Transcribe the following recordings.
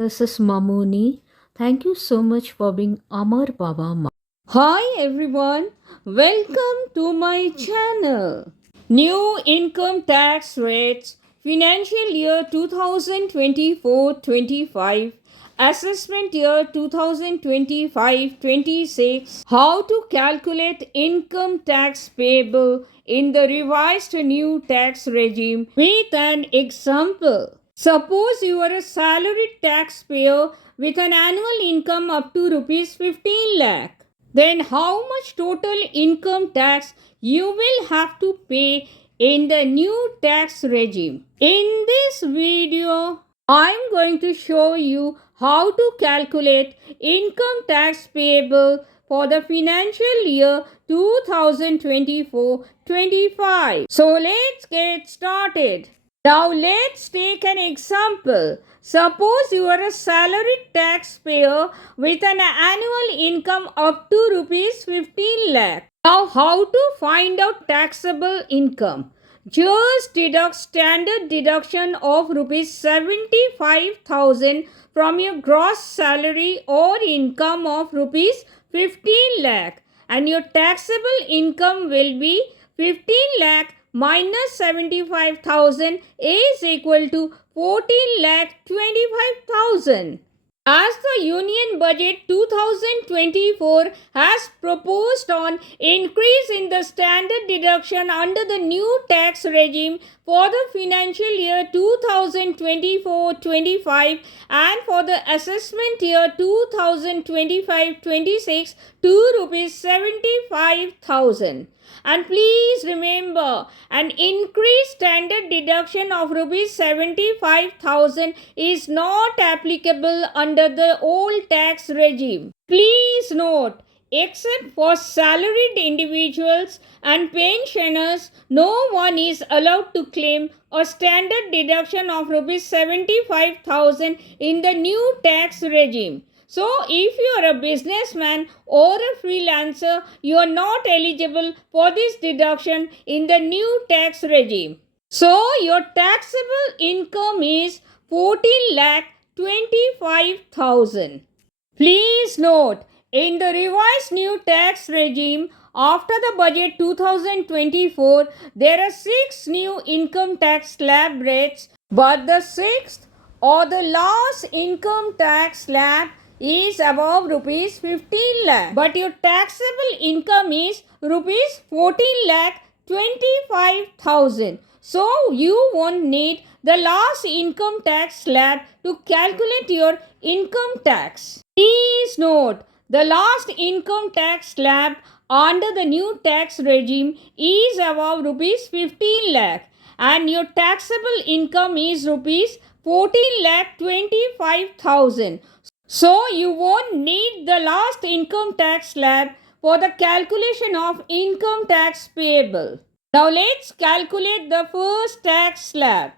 This is Mamuni. Thank you so much for being Amar Baba Ma. Hi everyone, welcome to my channel. New income tax rates financial year 2024-25, assessment year 2025-26, how to calculate income tax payable in the revised new tax regime with an example. Suppose you are a salaried taxpayer with an annual income up to rupees 15 lakh. Then how much total income tax you will have to pay in the new tax regime? In this video, I am going to show you how to calculate income tax payable for the financial year 2024-25. So let's get started. Now let's take an example. Suppose you are a salaried taxpayer with an annual income up to rupees 15 lakh. Now how to find out taxable income? Just deduct standard deduction of rupees 75,000 from your gross salary or income of rupees 15 lakh, and your taxable income will be 15 lakh minus 75,000 is equal to 14 lakh 25,000. As the Union Budget 2024 has proposed on increase in the standard deduction under the new tax regime for the financial year 2024-25 and for the assessment year 2025-26 to rupees 75,000. And please remember, an increased standard deduction of rupees 75,000 is not applicable under the old tax regime. Please note, except for salaried individuals and pensioners, no one is allowed to claim a standard deduction of rupees 75,000 in the new tax regime. So, if you are a businessman or a freelancer, you are not eligible for this deduction in the new tax regime. So, your taxable income is 14 lakh 25,000. Please note, in the revised new tax regime after the budget 2024, there are 6 new income tax slab rates, but the 6th or the last income tax slab is above rupees 15 lakh, but your taxable income is rupees 14 lakh 25,000. So you won't need the last income tax slab to calculate your income tax. Please note, the last income tax slab under the new tax regime is above rupees 15 lakh, and your taxable income is rupees 14 lakh 25,000. So you won't need the last income tax slab for the calculation of income tax payable. Now let's calculate the first tax slab.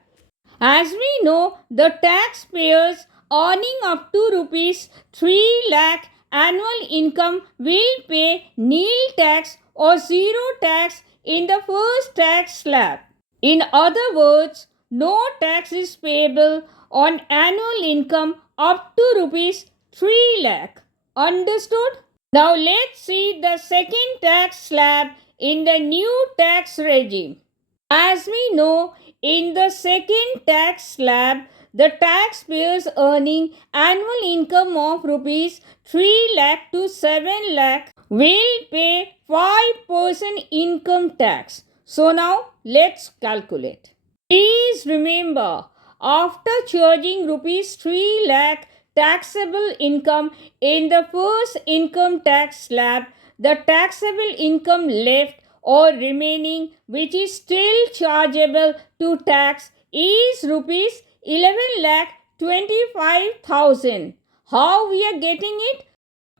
As we know, the taxpayers earning up to rupees 3 lakh annual income will pay nil tax or zero tax in the first tax slab. In other words, no tax is payable on annual income up to rupees 3 lakh. Understood? Now let's see the second tax slab in the new tax regime. As we know, in the second tax slab, the taxpayers earning annual income of rupees 3 lakh to 7 lakh will pay 5% income tax. So now let's calculate. Please remember, after charging rupees 3 lakh taxable income in the first income tax slab, the taxable income left or remaining which is still chargeable to tax is rupees 11 lakh 25,000. How we are getting it?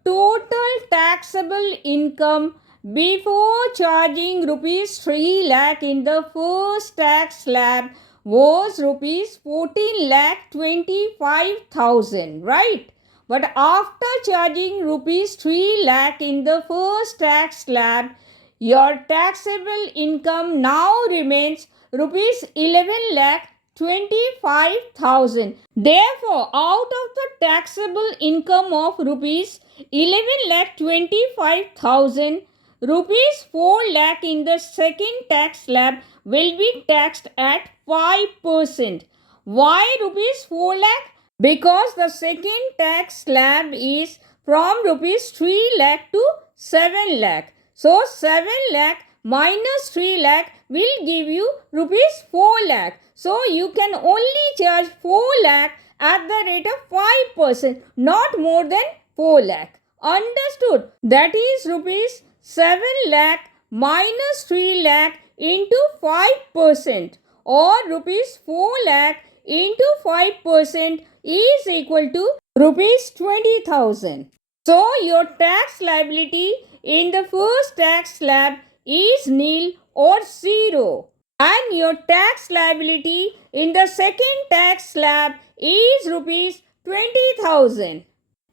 Total taxable income before charging rupees 3 lakh in the first tax slab was rupees 14 lakh 25,000, right? But after charging rupees 3 lakh in the first tax slab, your taxable income now remains rupees 11 lakh 25,000. Therefore, out of the taxable income of rupees 11,25,000, rupees 4 lakh in the second tax slab will be taxed at 5%. Why rupees 4 lakh? Because the second tax slab is from rupees 3 lakh to 7 lakh. So 7 lakh minus 3 lakh will give you rupees 4 lakh. So you can only charge 4 lakh at the rate of 5%, not more than 4 lakh. Understood? That is rupees 7 lakh minus 3 lakh into 5%, or rupees 4 lakh into 5% is equal to rupees 20,000. So your tax liability in the first tax slab is nil or 0, and your tax liability in the second tax slab is rupees 20,000.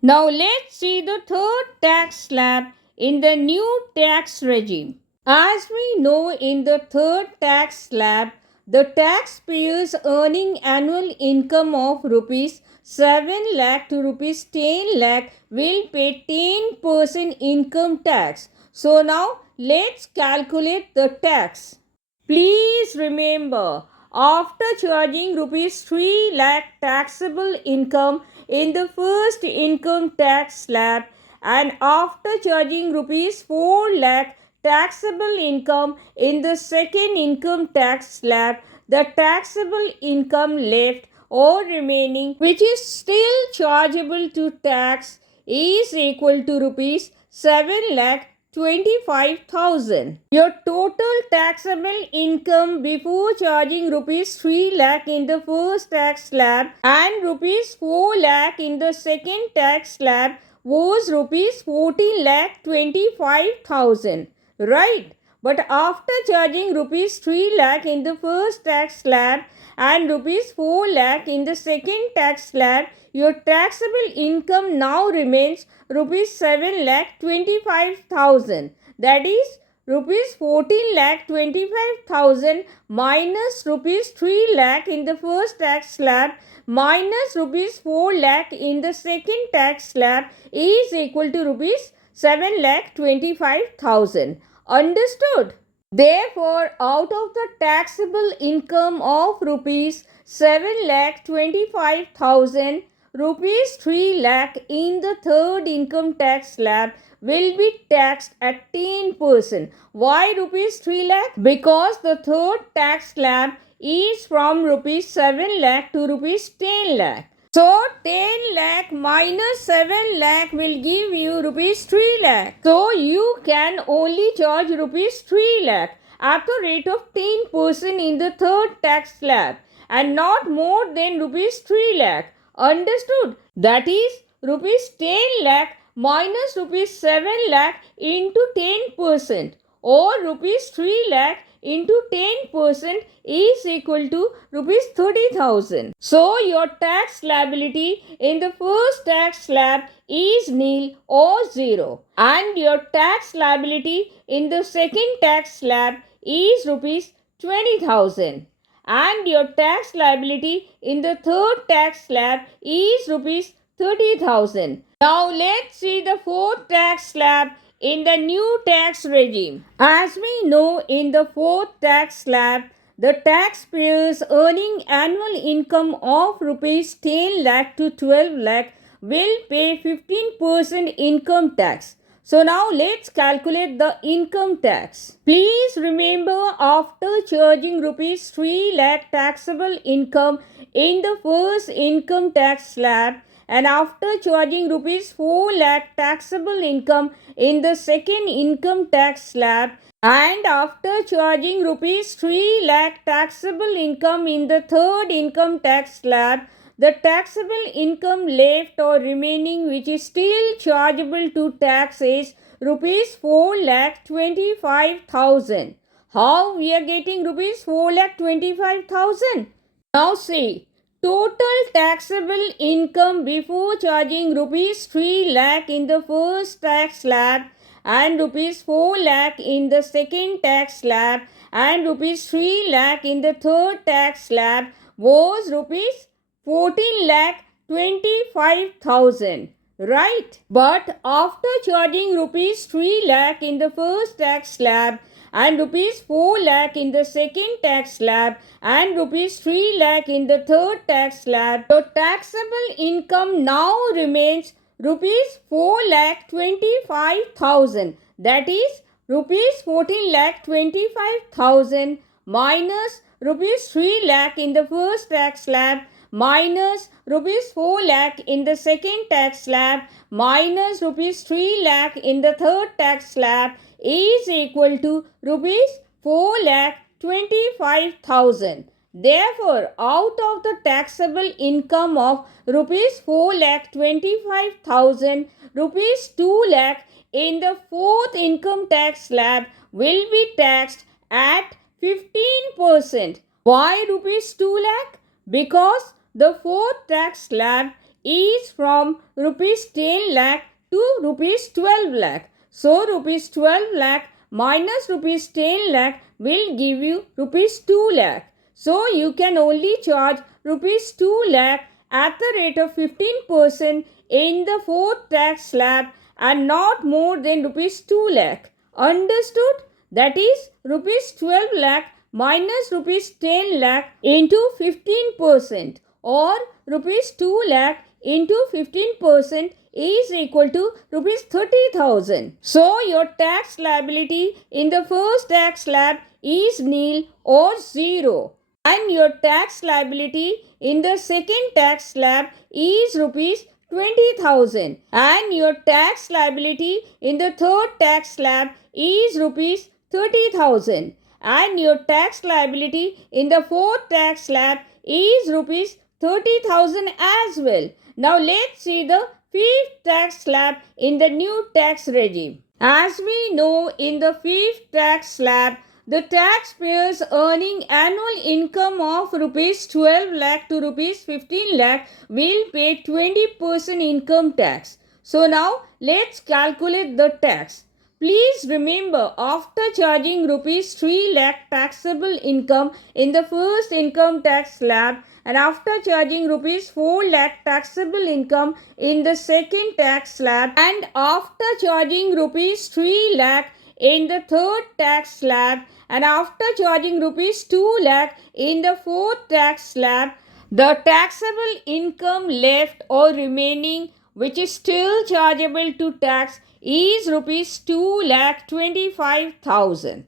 Now let's see the third tax slab in the new tax regime. As we know, in the third tax slab, the taxpayers earning annual income of rupees 7 lakh to rupees 10 lakh will pay 10% income tax. So now let's calculate the tax. Please remember, after charging rupees 3 lakh taxable income in the first income tax slab, and after charging rupees 4 lakh taxable income in the second income tax slab, the taxable income left or remaining which is still chargeable to tax is equal to rupees 7 lakh 25,000. Your total taxable income before charging rupees 3 lakh in the first tax slab and rupees 4 lakh in the second tax slab was rupees 14 lakh 25,000. Right? But after charging rupees 3 lakh in the first tax slab and rupees 4 lakh in the second tax slab, your taxable income now remains rupees 7 lakh 25,000. That is rupees 14 lakh 25,000 minus rupees 3 lakh in the first tax slab minus rupees 4 lakh in the second tax slab is equal to rupees 7 lakh 25,000. Understood? Therefore, out of the taxable income of rupees 7 lakh 25,000, rupees 3 lakh in the third income tax slab will be taxed at 10%. Why rupees 3 lakh? Because the third tax slab is from rupees 7 lakh to rupees 10 lakh. So 10 lakh minus 7 lakh will give you rupees 3 lakh. So you can only charge rupees 3 lakh at the rate of 10% in the third tax slab and not more than rupees 3 lakh. Understood? That is rupees 10 lakh minus rupees 7 lakh into 10%, or rupees 3 lakh into 10% is equal to rupees 30,000. So your tax liability in the first tax slab is nil or 0, and your tax liability in the second tax slab is rupees 20,000, and your tax liability in the third tax slab is rupees 30,000. Now let's see the fourth tax slab in the new tax regime. As we know, in the fourth tax slab, the taxpayers earning annual income of rupees 10 lakh to 12 lakh will pay 15% income tax. So now let's calculate the income tax. Please remember, after charging rupees 3 lakh taxable income in the first income tax slab and after charging rupees 4 lakh taxable income in the second income tax slab and after charging rupees 3 lakh taxable income in the third income tax slab, the taxable income left or remaining which is still chargeable to tax is rupees 4 lakh 25,000. How we are getting rupees 4 lakh 25,000? Now see, total taxable income before charging rupees 3 lakh in the first tax slab and rupees 4 lakh in the second tax slab and rupees 3 lakh in the third tax slab was rupees 14 lakh 25,000. Right? But after charging rupees 3 lakh in the first tax slab and rupees 4 lakh in the second tax slab and rupees 3 lakh in the third tax slab, your taxable income now remains rupees 4 lakh 25,000. That is rupees 14 lakh 25,000 minus rupees 3 lakh in the first tax slab minus rupees 4 lakh in the second tax slab minus rupees 3 lakh in the third tax slab is equal to rupees 4 lakh 25,000. Therefore, out of the taxable income of rupees 4 lakh 25,000, rupees 2 lakh in the fourth income tax slab will be taxed at 15%. Why rupees 2 lakh? Because the fourth tax slab is from rupees 10 lakh to rupees 12 lakh. So rupees 12 lakh minus rupees 10 lakh will give you rupees 2 lakh. So you can only charge rupees 2 lakh at the rate of 15% in the fourth tax slab and not more than rupees 2 lakh. Understood? That is rupees 12 lakh minus rupees 10 lakh into 15% or rupees 2 lakh into 15% is equal to rupees 30,000. So your tax liability in the first tax slab is nil or 0 and your tax liability in the second tax slab is rupees 20,000 and your tax liability in the third tax slab is rupees 30,000 and your tax liability in the fourth tax slab is rupees 30,000 as well. Now let's see the fifth tax slab in the new tax regime. As we know, in the fifth tax slab, the taxpayers earning annual income of rupees 12 lakh to rupees 15 lakh will pay 20% income tax. So now let's calculate the tax. Please remember, after charging rupees 3 lakh taxable income in the first income tax slab and after charging rupees 4 lakh taxable income in the second tax slab and after charging rupees 3 lakh in the third tax slab and after charging rupees 2 lakh in the fourth tax slab, the taxable income left or remaining which is still chargeable to tax is rupees 2 lakh 25,000.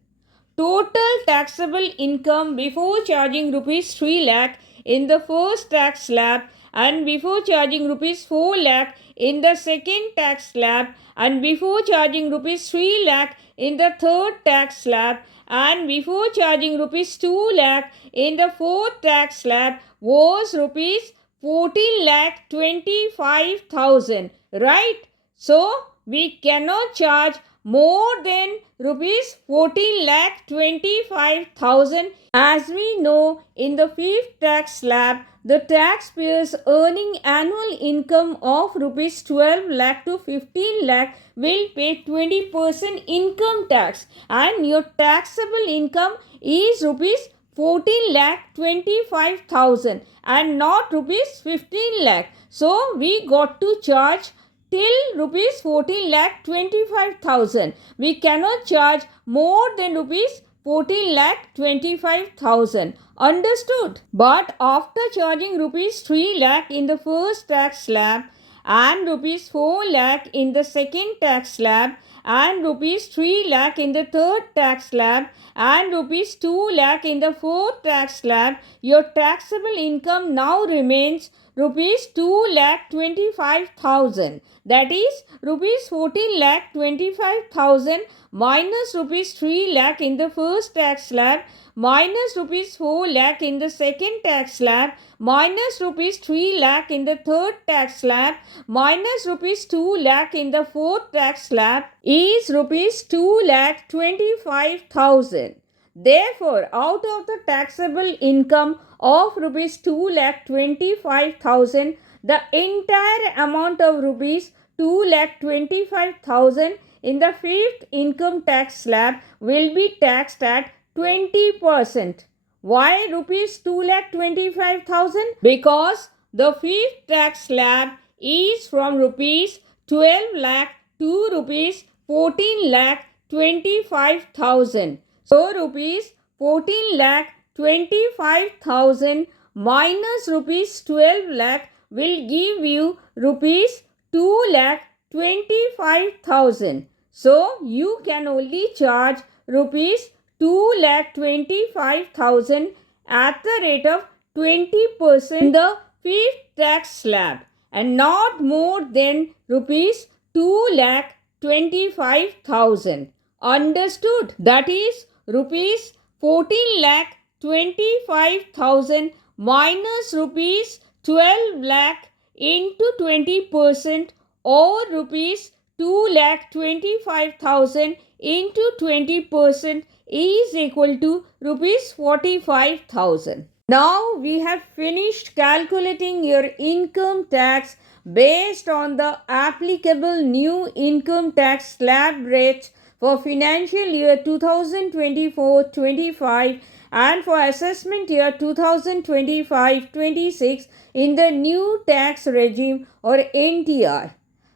Total taxable income before charging rupees 3 lakh in the first tax slab and before charging rupees 4 lakh in the second tax slab and before charging rupees 3 lakh in the third tax slab and before charging rupees 2 lakh in the fourth tax slab was rupees 14 lakh 25,000. Right? So we cannot charge more than rupees 14 lakh 25,000. As we know, in the fifth tax slab, the taxpayers earning annual income of rupees 12 lakh to 15 lakh will pay 20% income tax and your taxable income is rupees 14 lakh 25,000 and not rupees 15 lakh. So we got to charge till rupees 14 lakh 25,000. We cannot charge more than rupees 14 lakh 25,000. Understood? But after charging rupees 3 lakh in the first tax slab and rupees 4 lakh in the second tax slab and rupees 3 lakh in the third tax slab and rupees 2 lakh in the fourth tax slab, your taxable income now remains rupees 2 lakh 25,000. That is rupees 14 lakh 25,000 minus rupees 3 lakh in the first tax slab minus rupees 4 lakh in the second tax slab minus rupees 3 lakh in the third tax slab minus rupees 2 lakh in the fourth tax slab is rupees 2 lakh 25,000. Therefore, out of the taxable income of rupees 2 lakh 25,000, the entire amount of rupees 2 lakh 25,000 in the fifth income tax slab will be taxed at 20%. Why rupees 2 lakh 25,000? Because the fifth tax slab is from rupees 12 lakh to rupees 14 lakh 25,000. So rupees 14 lakh 25,000 minus rupees 12 lakh will give you rupees 2 lakh 25,000. So you can only charge rupees 2 lakh 25,000 at the rate of 20% in the fifth tax slab and not more than rupees 2 lakh 25,000. Understood? That is rupees 14 lakh 25,000 minus rupees 12 lakh into 20% or rupees 2 lakh 25,000 into 20% is equal to rupees 45,000. Now we have finished calculating your income tax based on the applicable new income tax slab rates for financial year 2024-25 and for assessment year 2025-26 in the new tax regime or NTR.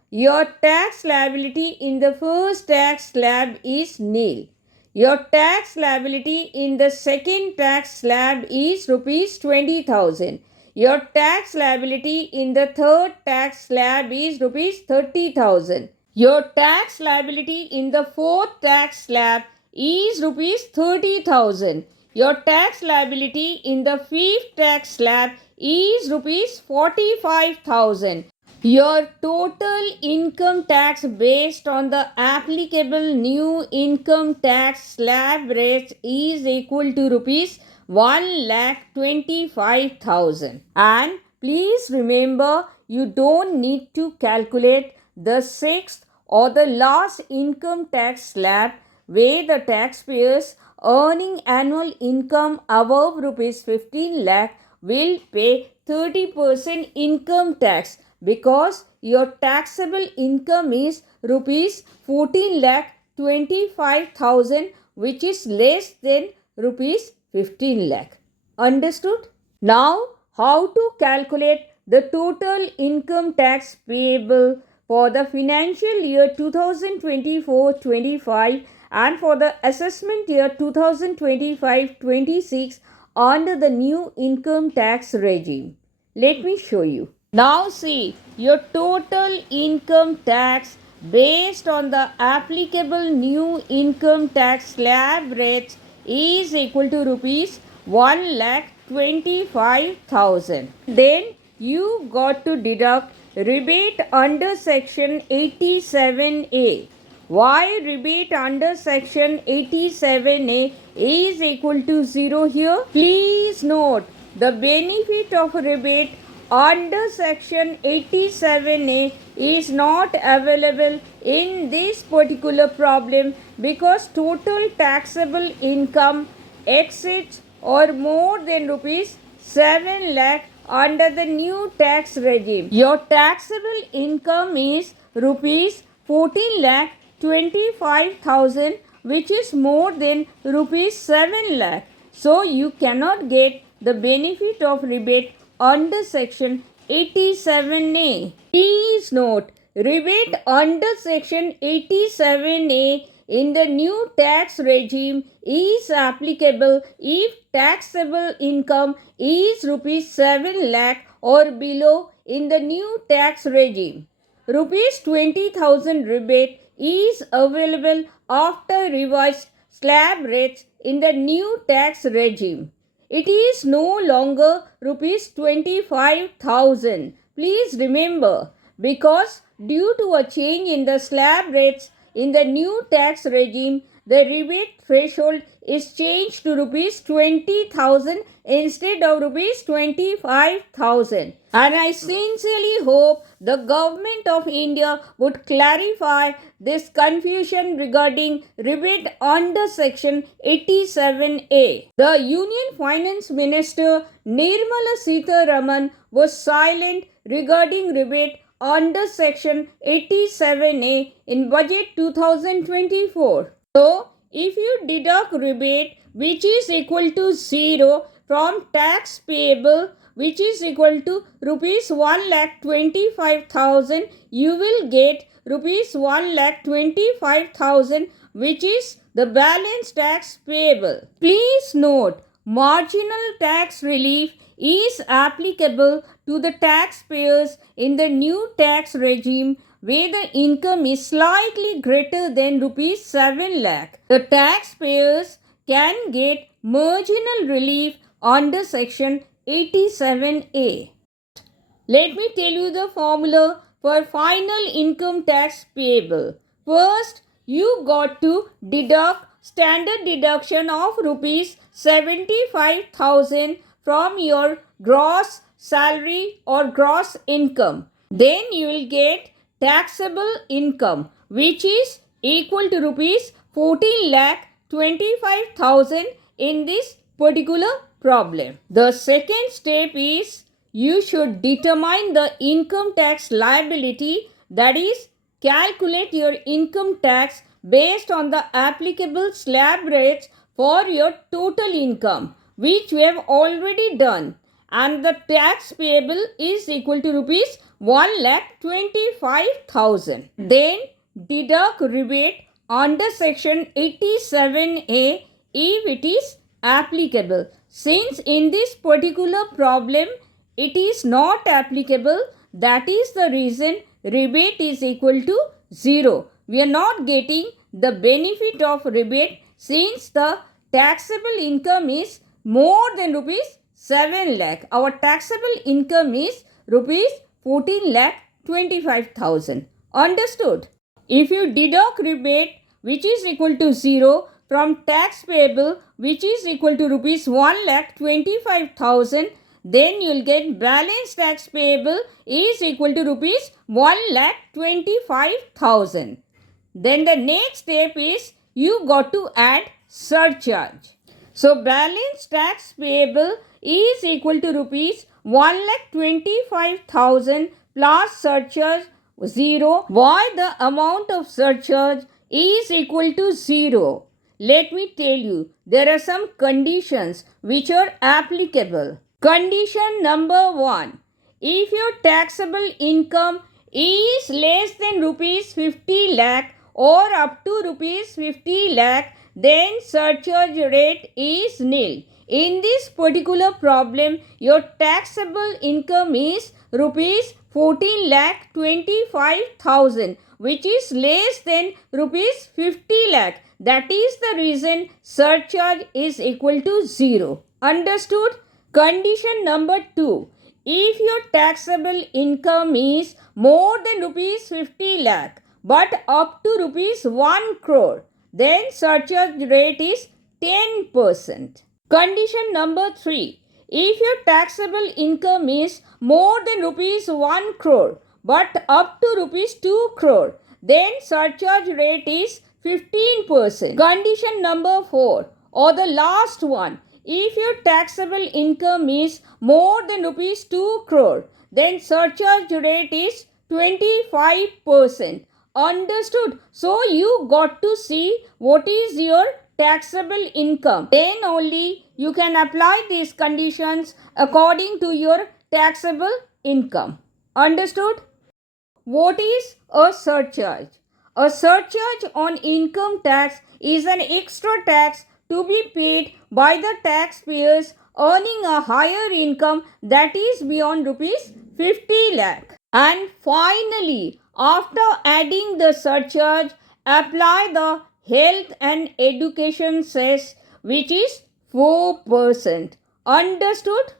Your tax liability in the first tax slab is nil. Your tax liability in the second tax slab is rupees 20,000. Your tax liability in the third tax slab is rupees 30,000. Your tax liability in the fourth tax slab is rupees 30,000. Your tax liability in the fifth tax slab is rupees 45,000. Your total income tax based on the applicable new income tax slab rates is equal to rupees 1,25,000. And please remember, you don't need to calculate the sixth or the last income tax slab where the taxpayers earning annual income above rupees 15 lakh will pay 30% income tax because your taxable income is rupees 14 lakh 25,000 which is less than rupees 15 lakh. Understood? Now how to calculate the total income tax payable for the financial year 2024-25 and for the assessment year 2025-26 under the new income tax regime. Let me show you. Now see, your total income tax based on the applicable new income tax slab rates is equal to rupees 1,25,000. Then you got to deduct rebate under section 87A. Why rebate under section 87A is equal to 0 here? Please note the benefit of rebate under section 87A is not available in this particular problem because total taxable income exceeds or more than rupees 7 lakh under the new tax regime. Your taxable income is rupees 14 lakh 25,000 which is more than rupees 7 lakh. So you cannot get the benefit of rebate under section 87A. Please note, rebate under section 87A in the new tax regime is applicable if taxable income is rupees 7 lakh or below in the new tax regime. Rupees 20,000 rebate is available after revised slab rates in the new tax regime. It is no longer rupees 25,000. Please remember, because due to a change in the slab rates in the new tax regime, the rebate threshold is changed to rupees 20,000 instead of rupees 25,000. And I sincerely hope the government of India would clarify this confusion regarding rebate under section 87A. The Union Finance Minister Nirmala Sitharaman was silent regarding rebate under section 87A in budget 2024. So, if you deduct rebate which is equal to 0 from tax payable which is equal to rupees 1,25,000, you will get rupees 1,25,000, which is the balance tax payable. Please note, marginal tax relief is applicable to the taxpayers in the new tax regime where the income is slightly greater than rupees 7 lakh. The taxpayers can get marginal relief under section 87A. Let me tell you the formula for final income tax payable. First, you got to deduct standard deduction of rupees 75,000 from your gross salary or gross income. Then you will get taxable income, which is equal to rupees 14,25,000 in this particular problem. The second step is you should determine the income tax liability, that is, calculate your income tax based on the applicable slab rates for your total income, which we have already done, and the tax payable is equal to rupees 1,25,000. Then deduct rebate under section 87A if it is applicable. Since in this particular problem it is not applicable, that is the reason rebate is equal to 0. We are not getting the benefit of rebate since the taxable income is more than rupees 7 lakh. Our taxable income is rupees 14,25,000. Understood? If you deduct rebate, which is equal to 0, from tax payable, which is equal to rupees 1,25,000, then you will get balance tax payable is equal to rupees 1,25,000. Then the next step is you got to add surcharge. So balance tax payable is equal to rupees 1,25,000 plus surcharge 0. Why the amount of surcharge is equal to 0? Let me tell you, there are some conditions which are applicable. Condition number 1. If your taxable income is less than rupees 50 lakh or up to rupees 50 lakh, then surcharge rate is nil. In this particular problem, your taxable income is rupees 14,25,000, which is less than rupees 50 lakh. That is the reason surcharge is equal to 0. Understood? Condition number 2. If your taxable income is more than rupees 50 lakh but up to rupees 1 crore, then surcharge rate is 10%. Condition number 3. If your taxable income is more than rupees 1 crore but up to rupees 2 crore, then surcharge rate is 15%. Condition number 4, or the last one, if your taxable income is more than rupees 2 crore, then surcharge rate is 25%. Understood? So you got to see what is your taxable income. Then only you can apply these conditions according to your taxable income. Understood? What is a surcharge? A surcharge on income tax is an extra tax to be paid by the taxpayers earning a higher income that is beyond rupees 50 lakh. And finally, after adding the surcharge, apply the health and education cess, which is 4%. Understood?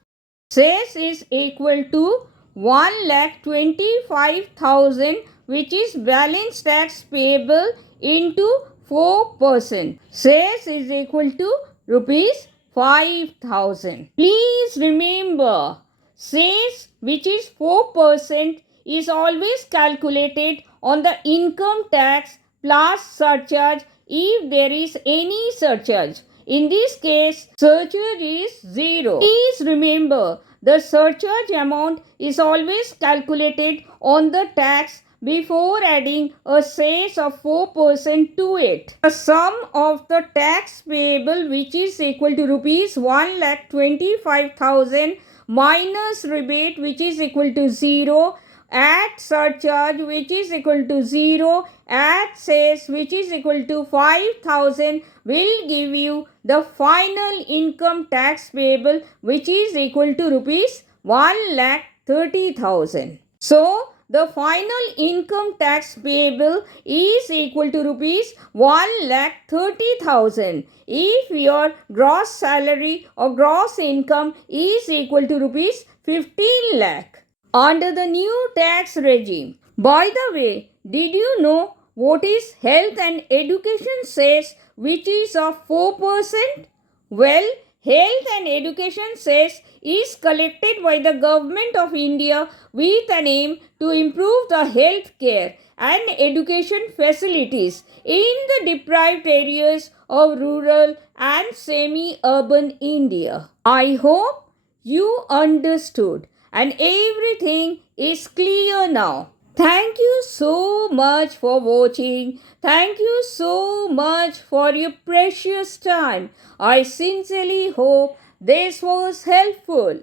Cess is equal to 1,25,000, which is balance tax payable into 4%. Cess is equal to rupees 5,000. Please remember, cess, which is 4%, is always calculated on the income tax plus surcharge if there is any surcharge. In this case, surcharge is 0. Please remember, the surcharge amount is always calculated on the tax before adding a cess of 4% to it. The sum of the tax payable, which is equal to rupees 1,25,000, minus rebate which is equal to 0, add surcharge which is equal to 0, add cess which is equal to 5,000 will give you the final income tax payable which is equal to rupees 1,30,000. So, the final income tax payable is equal to rupees 1,30,000 if your gross salary or gross income is equal to rupees 15 lakh under the new tax regime. By the way, did you know what is health and education cess which is of 4%? Well, health and education cess is collected by the government of India with an aim to improve the health care and education facilities in the deprived areas of rural and semi-urban India. I hope you understood and everything is clear now. Thank you so much for watching. Thank you so much for your precious time. I sincerely hope this was helpful.